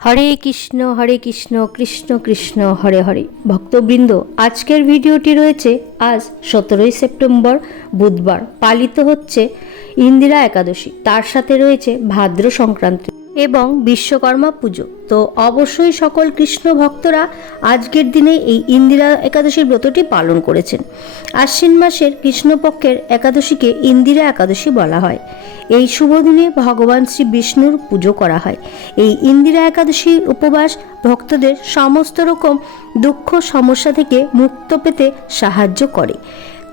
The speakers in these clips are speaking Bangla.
হরে কৃষ্ণ হরে কৃষ্ণ কৃষ্ণ কৃষ্ণ, হরে হরে। ভক্তবৃন্দ, আজকের ভিডিওটি রয়েছে আজ সতেরোই সেপ্টেম্বর, বুধবার। পালিত হচ্ছে ইন্দিরা একাদশী। তার সাথে রয়েছে ভাদ্র সংক্রান্তি এবং বিশ্বকর্মা পুজো। তো অবশ্যই সকল কৃষ্ণ ভক্তরা আজকের দিনে এই ইন্দিরা একাদশীর ব্রতটি পালন করেছেন। আশ্বিন মাসের কৃষ্ণপক্ষের একাদশীকে ইন্দিরা একাদশী বলা হয়। এই শুভ দিনে ভগবান শ্রী বিষ্ণুর পুজো করা হয়। এই ইন্দিরা একাদশীর উপবাস ভক্তদের সমস্ত রকম দুঃখ, সমস্যা থেকে মুক্ত পেতে সাহায্য করে।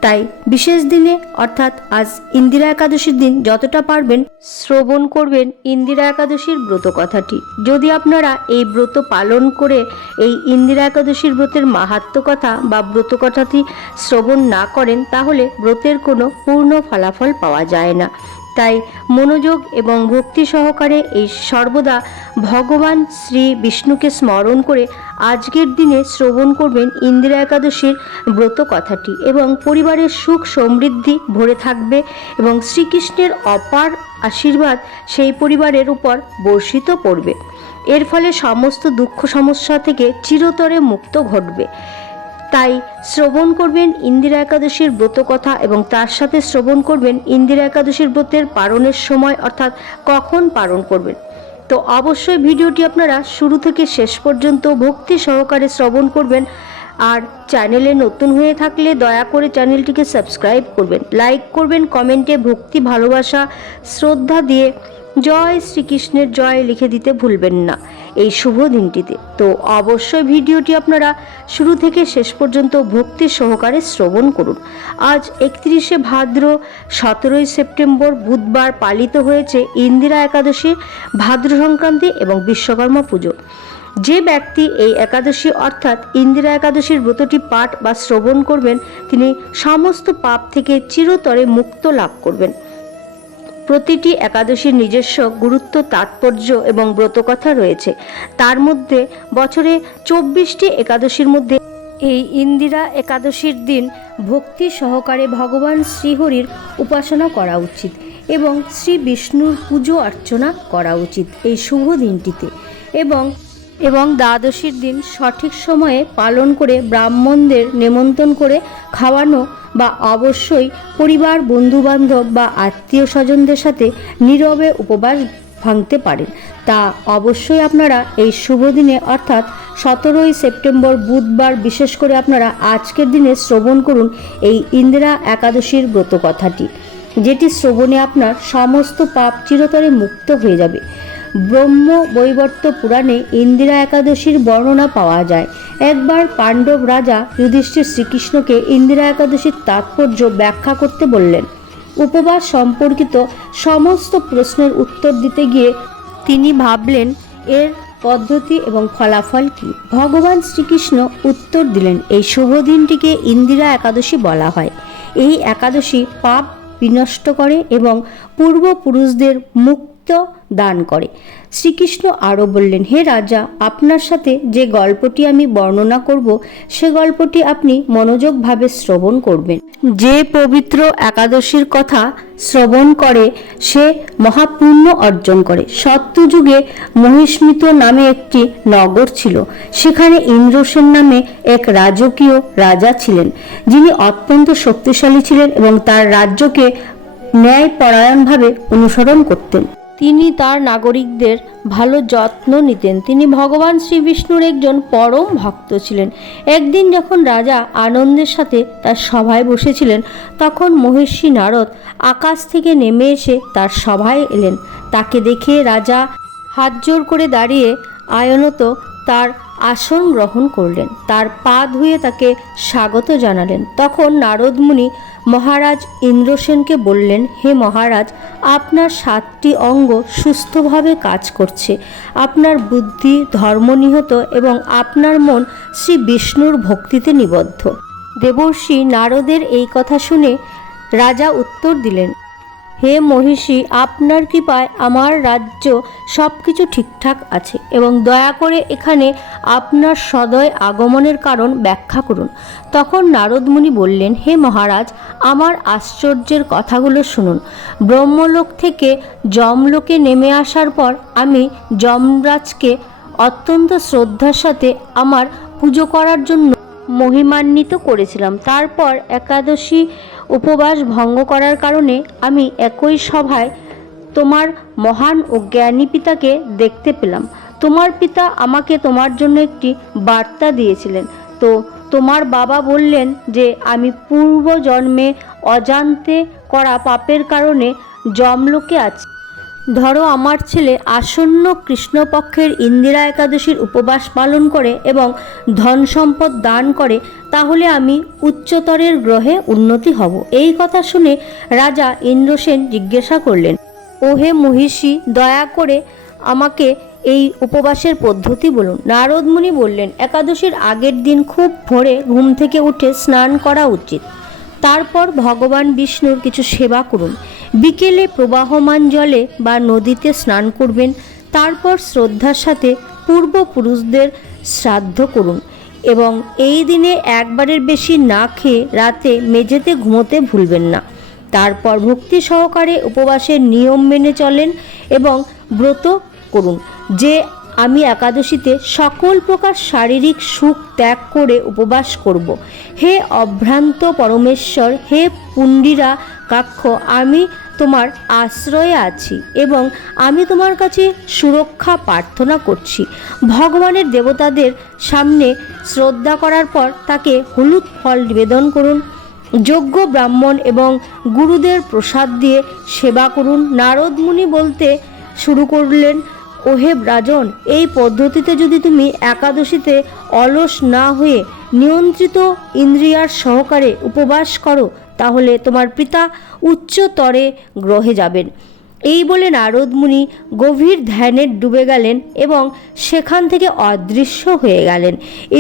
তাই বিশেষ দিনে, অর্থাৎ আজ ইন্দিরা একাদশীর দিন যতটা পারবেন, শ্রবণ করবেন ইন্দিরা একাদশীর ব্রত কথাটি। যদি আপনারা এই ব্রত পালন করে এই ইন্দিরা একাদশীর ব্রতের মাহাত্ম কথা বা ব্রত কথাটি শ্রবণ না করেন, তাহলে ব্রতের কোনো পূর্ণ ফলাফল পাওয়া যায় না। তাই মনোযোগ এবং ভক্তি সহকারে এই সর্বদা ভগবান শ্রী বিষ্ণুকে স্মরণ করে আজকের দিনে শ্রবণ করবেন ইন্দিরা একাদশীর ব্রত কথাটি এবং পরিবারের সুখ সমৃদ্ধি ভরে থাকবে এবং শ্রীকৃষ্ণের অপার আশীর্বাদ সেই পরিবারের উপর বর্ষিত পড়বে। এর ফলে সমস্ত দুঃখ সমস্যা থেকে চিরতরে মুক্ত ঘটবে। তাই শ্রবণ করবেন ইন্দিরা একাদশীর ব্রত কথা এবং তার সাথে শ্রবণ করবেন ইন্দিরা একাদশীর ব্রতের পালনের সময়, অর্থাৎ কখন পালন করবেন। তো অবশ্যই ভিডিওটি আপনারা শুরু থেকে শেষ পর্যন্ত ভক্তি সহকারে শ্রবণ করবেন আর চ্যানেলে নতুন হয়ে থাকলে দয়া করে চ্যানেলটিকে সাবস্ক্রাইব করবেন, লাইক করবেন, কমেন্টে ভক্তি, ভালোবাসা, শ্রদ্ধা দিয়ে জয় শ্রীকৃষ্ণের জয় লিখে দিতে ভুলবেন না এই শুভ দিনটিতে। তো অবশ্যই ভিডিওটি আপনারা শুরু থেকে শেষ পর্যন্ত ভক্তি সহকারে শ্রবণ করুন। আজ একত্রিশে ভাদ্র, সতেরোই সেপ্টেম্বর বুধবার পালিত হয়েছে ইন্দিরা একাদশী, ভাদ্র সংক্রান্তি এবং বিশ্বকর্মা পুজো। যে ব্যক্তি এই একাদশী অর্থাৎ ইন্দিরা একাদশীর ব্রতটি পাঠ বা শ্রবণ করবেন, তিনি সমস্ত পাপ থেকে চিরতরে মুক্ত লাভ করবেন। প্রতিটি একাদশীর নিজস্ব গুরুত্ব, তাৎপর্য এবং ব্রতকথা রয়েছে। তার মধ্যে বছরে চব্বিশটি একাদশীর মধ্যে এই ইন্দিরা একাদশীর দিন ভক্তি সহকারে ভগবান শ্রীহরির উপাসনা করা উচিত এবং শ্রী বিষ্ণুর পুজো অর্চনা করা উচিত এই শুভ দিনটিতে এবং এবং দ্বাদশীর দিন সঠিক সময়ে পালন করে ব্রাহ্মণদের নেমন্তন্ন করে খাওয়ানো বা অবশ্যই পরিবার, বন্ধুবান্ধব বা আত্মীয় স্বজনদের সাথে নীরবে উপবাস ভাঙতে পারেন। তা অবশ্যই আপনারা এই শুভ দিনে, অর্থাৎ সতেরোই সেপ্টেম্বর বুধবার, বিশেষ করে আপনারা আজকের দিনে শ্রবণ করুন এই ইন্দিরা একাদশীর ব্রত কথাটি যেটি শ্রবণে আপনার সমস্ত পাপ চিরতরে মুক্ত হয়ে যাবে। ব্রহ্ম বৈবর্ত পুরাণে ইন্দিরা একাদশীর বর্ণনা পাওয়া যায়। একবার পাণ্ডব রাজা যুধিষ্ঠির শ্রীকৃষ্ণকে ইন্দিরা একাদশীর তাৎপর্য ব্যাখ্যা করতে বললেন। উপবাস সম্পর্কিত সমস্ত প্রশ্নের উত্তর দিতে গিয়ে তিনি ভাবলেন, এর পদ্ধতি এবং ফলাফল কি? ভগবান শ্রীকৃষ্ণ উত্তর দিলেন, এই শুভ দিনটিকে ইন্দিরা একাদশী বলা হয়। এই একাদশী পাপ বিনষ্ট করে এবং পূর্বপুরুষদের মুক্ত দান করে। শ্রীকৃষ্ণ আরও বললেন, হে রাজা, আপনার সাথে যে গল্পটি আমি বর্ণনা করব, সে গল্পটি আপনি মনোযোগভাবে শ্রবণ করবেন। যে পবিত্র একাদশীর কথা শ্রবণ করে, সে মহাপুণ্য অর্জন করে। সত্যযুগে মহিষ্মিত নামে একটি নগর ছিল। সেখানে ইন্দ্রসেন নামে এক রাজকীয় রাজা ছিলেন। যিনি অত্যন্ত শক্তিশালী ছিলেন এবং তার রাজ্যকে ন্যায়পরায়ণভাবে অনুসরণ করতেন। তিনি তার নাগরিকদের ভালো যত্ন নিতেন। তিনি ভগবান শ্রীবিষ্ণুর একজন পরম ভক্ত ছিলেন। একদিন যখন রাজা আনন্দের সাথে তার সভায় বসেছিলেন, তখন মহিষী নারদ আকাশ থেকে নেমে এসে তার সভায় এলেন। তাকে দেখে রাজা হাত জোর করে দাঁড়িয়ে আয়নত তার আসন গ্রহণ করলেন। তার পা ধুয়ে তাকে স্বাগত জানালেন। তখন নারদ মুনি মহারাজ ইন্দ্রসেনকে বললেন, হে মহারাজ, আপনার সাতটি অঙ্গ সুস্থভাবে কাজ করছে। আপনার বুদ্ধি ধর্মনিহত এবং আপনার মন শ্রী বিষ্ণুর ভক্তিতে নিবদ্ধ। দেবর্ষি নারদের এই কথা শুনে রাজা উত্তর দিলেন হে মহিষী, আপনার কৃপায় আমার রাজ্য সব কিছু ঠিকঠাক আছে এবং দয়া করে এখানে আপনার সদয় আগমনের কারণ ব্যাখ্যা করুন। তখন নারদমুনি বললেন, হে মহারাজ, আমার আশ্চর্যের কথাগুলো শুনুন। ব্রহ্মলোক থেকে যমলোকে নেমে আসার পর আমি যমরাজকে অত্যন্ত শ্রদ্ধার সাথে আমার পুজো করার জন্য মহিমান্বিত করেছিলাম। তারপর একাদশী উপবাস ভঙ্গ করার কারণে আমি একই সভায় তোমার মহান ও জ্ঞানী পিতাকে দেখতে পেলাম। তোমার পিতা আমাকে তোমার জন্য একটি বার্তা দিয়েছিলেন। তো তোমার বাবা বললেন যে, আমি পূর্ব জন্মে অজান্তে করা পাপের কারণে জমলোকে আছি। ধরো আমার ছেলে আসন্ন কৃষ্ণপক্ষের ইন্দিরা একাদশীর উপবাস পালন করে এবং ধন সম্পদ দান করে, তাহলে আমি উচ্চতরের গ্রহে উন্নতি হব। এই কথা শুনে রাজা ইন্দ্রসেন জিজ্ঞাসা করলেন, ওহে মহিষী, দয়া করে আমাকে এই উপবাসের পদ্ধতি বলুন। নারদ মুনি বললেন, একাদশীর আগের দিন খুব ভোরে ঘুম থেকে উঠে স্নান করা উচিত। তারপর ভগবান বিষ্ণুর কিছু সেবা করুন। বিকেলে প্রবাহমান জলে বা নদীতে স্নান করবেন। তারপর শ্রদ্ধার সাথে পূর্বপুরুষদের শ্রাদ্ধ করুন এবং এই দিনে একবারের বেশি না খেয়ে রাতে মেঝেতে ঘুমোতে ভুলবেন না। তারপর ভক্তি সহকারে উপবাসের নিয়ম মেনে চলেন এবং ব্রত করুন। যে আমি একাদশীতে সকল প্রকার শারীরিক সুখ ত্যাগ করে উপবাস করব। হে অভ্রান্ত পরমেশ্বর, হে পুণ্ডিরা কাক্ষ, আমি তোমার আশ্রয়ে আছি এবং আমি তোমার কাছে সুরক্ষা প্রার্থনা করছি। ভগবানের দেবতাদের সামনে শ্রদ্ধা করার পর তাকে হলুদ ফল নিবেদন করুন। যোগ্য ব্রাহ্মণ এবং গুরুদের প্রসাদ দিয়ে সেবা করুন। নারদ মুনি বলতে শুরু করলেন ওহে ব্রাজন, এই পদ্ধতিতে যদি তুমি একাদশীতে অলস না হয়ে নিয়ন্ত্রিত ইন্দ্রিয়ার সহকারে উপবাস করো, তাহলে তোমার পিতা উচ্চতরে গ্রহে যাবেন। এই বলে নারদ মুনি গভীর ধ্যানে ডুবে গেলেন এবং সেখান থেকে অদৃশ্য হয়ে গেলেন।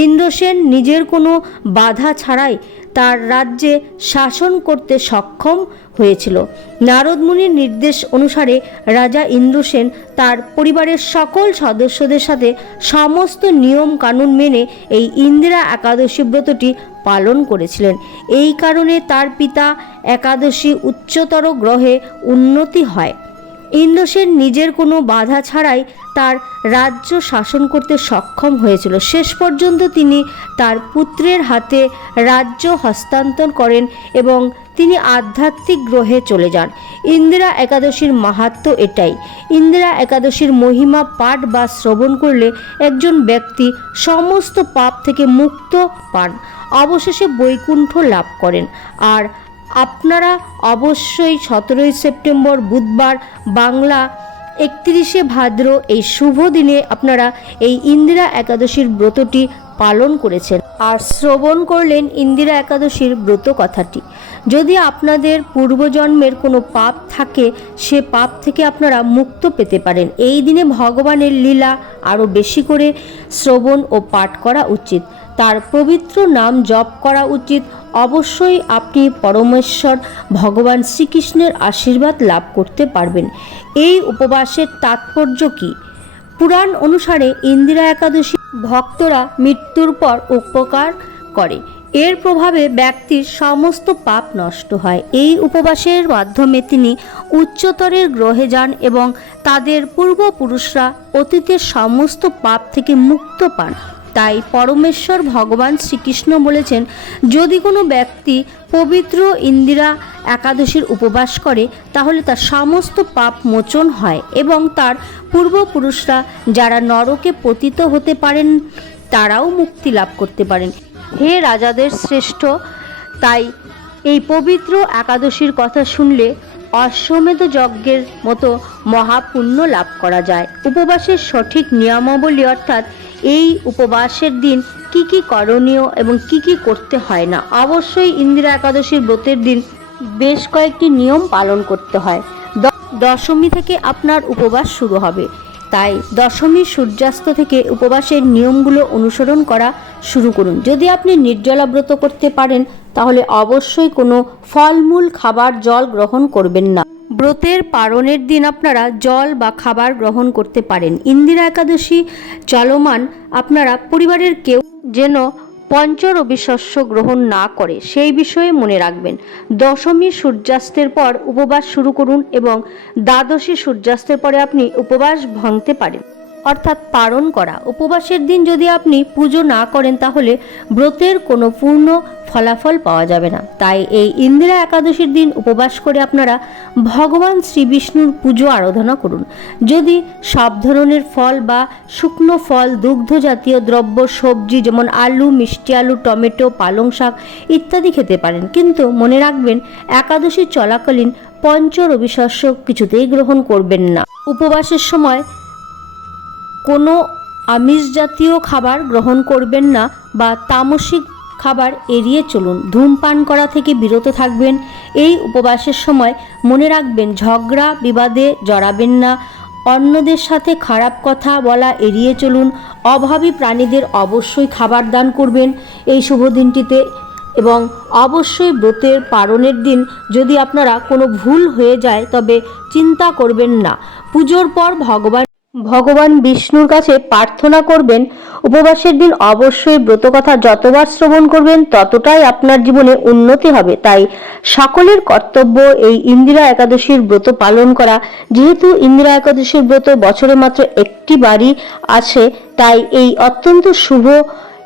ইন্দ্রসেন নিজের কোনো বাধা ছাড়াই তার রাজ্যে শাসন করতে সক্ষম হয়েছিল। নারদ মুনির নির্দেশ অনুসারে রাজা ইন্দ্রসেন তার পরিবারের সকল সদস্যদের সাথে সমস্ত নিয়ম কানুন মেনে এই ইন্দিরা একাদশী ব্রতটি পালন করেছিলেন। এই কারণে তার পিতা একাদশী উচ্চতর গ্রহে উন্নতি হয়। ইন্দ্রসেন নিজের কোনো বাধা ছাড়াই তার রাজ্য শাসন করতে সক্ষম হয়েছিল। শেষ পর্যন্ত তিনি তার পুত্রের হাতে রাজ্য হস্তান্তর করেন এবং তিনি আধ্যাত্মিক গ্রহে চলে যান। ইন্দিরা একাদশীর মাহাত্ম এটাই। ইন্দিরা একাদশীর মহিমা পাঠ বা শ্রবণ করলে একজন ব্যক্তি সমস্ত পাপ থেকে মুক্ত পান, অবশেষে বৈকুণ্ঠ লাভ করেন। আর আপনারা অবশ্যই সতেরোই সেপ্টেম্বর বুধবার বাংলা একত্রিশে ভাদ্র এই শুভ দিনে আপনারা এই ইন্দিরা একাদশীর ব্রতটি পালন করেছেন। আর শ্রবণ করলেন ইন্দিরা একাদশীর ব্রত কথাটি যদি আপনাদের পূর্বজন্মের কোনো পাপ থাকে, সে পাপ থেকে আপনারা মুক্ত পেতে পারেন। এই দিনে ভগবানের লীলা আরও বেশি করে শ্রবণ ও পাঠ করা উচিত। তার পবিত্র নাম জপ করা উচিত। অবশ্যই আপনি পরমেশ্বর, ভগবান শ্রীকৃষ্ণের আশীর্বাদ লাভ করতে পারবেন। এই উপবাসের তাৎপর্য কী? পুরাণ অনুসারে ইন্দিরা একাদশী ভক্তরা মৃত্যুর পর উপকার করে। এর প্রভাবে ব্যক্তির সমস্ত পাপ নষ্ট হয়। এই উপবাসের মাধ্যমে তিনি উচ্চতরের গ্রহে যান এবং তাদের পূর্বপুরুষরা অতীতের সমস্ত পাপ থেকে মুক্ত পান। তাই পরমেশ্বর ভগবান শ্রীকৃষ্ণ বলেছেন, যদি কোনো ব্যক্তি পবিত্র ইন্দিরা একাদশীর উপবাস করে, তাহলে তার সমস্ত পাপ মোচন হয় এবং তার পূর্বপুরুষরা যারা নরকে পতিত হতে পারেন, তারাও মুক্তি লাভ করতে পারেন। হে রাজাদের শ্রেষ্ঠ, তাই এই পবিত্র একাদশীর কথা শুনলে অশ্বমেধ যজ্ঞের মতো মহাপুণ্য লাভ করা যায়। উপবাসের সঠিক নিয়মাবলী অর্থাৎ এই উপবাসের দিন কি কি করণীয় এবং কি কি করতে হয় না? অবশ্যই ইন্দিরা একাদশীর ব্রতের দিন বেশ কয়েকটি নিয়ম পালন করতে হয়। দশমী থেকে আপনার উপবাস শুরু হবে। তাই দশমীর সূর্যাস্ত থেকে উপবাসের নিয়মগুলো অনুসরণ করা শুরু করুন। যদি আপনি নির্জলা ব্রত করতে পারেন, তাহলে অবশ্যই কোনো ফলমূল খাবার জল গ্রহণ করবেন না। ব্রতের পারণের দিন আপনারা জল বা খাবার গ্রহণ করতে পারেন। ইন্দিরা একাদশী চলমান আপনারা পরিবারের কেউ যেন পঞ্চরবি শস্য গ্রহণ না করে সেই বিষয়ে মনে রাখবেন। দশমী সূর্যাস্তের পর উপবাস শুরু করুন এবং দ্বাদশী সূর্যাস্তের পরে আপনি উপবাস ভাঙতে পারেন। অর্থাৎ পালন করা। উপবাসের দিন যদি আপনি পুজো না করেন তাহলে ব্রতের কোনো পূর্ণ ফলাফল পাওয়া যাবে না। তাই এই ইন্দিরা একাদশীর দিন উপবাস করে আপনারা ভগবান শ্রী বিষ্ণুর পুজো আরাধনা করুন। যদি সব ধরনের ফল বা শুকনো ফল দুগ্ধ জাতীয় দ্রব্য, সবজি যেমন আলু, মিষ্টি আলু, টমেটো, পালং শাক ইত্যাদি খেতে পারেন। কিন্তু মনে রাখবেন, একাদশী চলাকালীন পঞ্চ রবি শস্য কিছুতেই গ্রহণ করবেন না। উপবাসের সময় কোনো আমিষ জাতীয় খাবার গ্রহণ করবেন না বা তামসিক খাবার এড়িয়ে চলুন। ধূমপান করা থেকে বিরত থাকবেন। এই উপবাসের সময় মনে রাখবেন, ঝগড়া, বিবাদে জড়াবেন না। অন্যদের সাথে খারাপ কথা বলা এড়িয়ে চলুন। অভাবী প্রাণীদের অবশ্যই খাবার দান করবেন এই শুভ দিনটিতে এবং অবশ্যই ব্রতের পালনের দিন। যদি আপনারা কোনো ভুল হয়ে যায়, তবে চিন্তা করবেন না। পুজোর পর ভগবান ভগবান বিষ্ণুর কাছে প্রার্থনা করবেন, উপবাসের দিন অবশ্যই ব্রতকথা যতবার শ্রবণ করবেন, ততটাই আপনার জীবনে উন্নতি হবে। তাই সকলের কর্তব্য এই ইন্দিরা একাদশীর ব্রত পালন করা। যেহেতু ইন্দিরা একাদশীর ব্রত বছরে মাত্র একটি বারই আছে, তাই এই অত্যন্ত শুভ,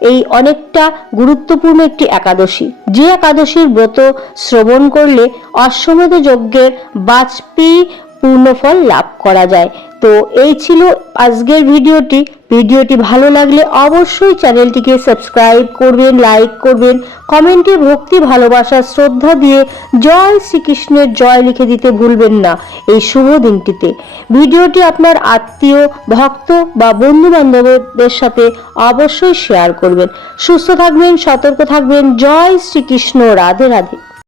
এই অনেকটা গুরুত্বপূর্ণ একটি একাদশী। যে একাদশীর ব্রত শ্রবণ করলে অশ্বমেধ যজ্ঞের বাজপেয়ী পূর্ণফল লাভ করা যায়। তো এই ছিল আজকের ভিডিওটি। ভিডিওটি ভালো লাগলে অবশ্যই চ্যানেলটিকে সাবস্ক্রাইব করবেন, লাইক করবেন, কমেন্টে ভক্তি, ভালোবাসা, শ্রদ্ধা দিয়ে জয় শ্রীকৃষ্ণের জয় লিখে দিতে ভুলবেন না এই শুভ দিনটিতে। ভিডিওটি আপনার আত্মীয়, ভক্ত বা বন্ধু বান্ধবদের সাথে অবশ্যই শেয়ার করবেন। সুস্থ থাকবেন, সতর্ক থাকবেন। জয় শ্রীকৃষ্ণ। রাধে রাধে।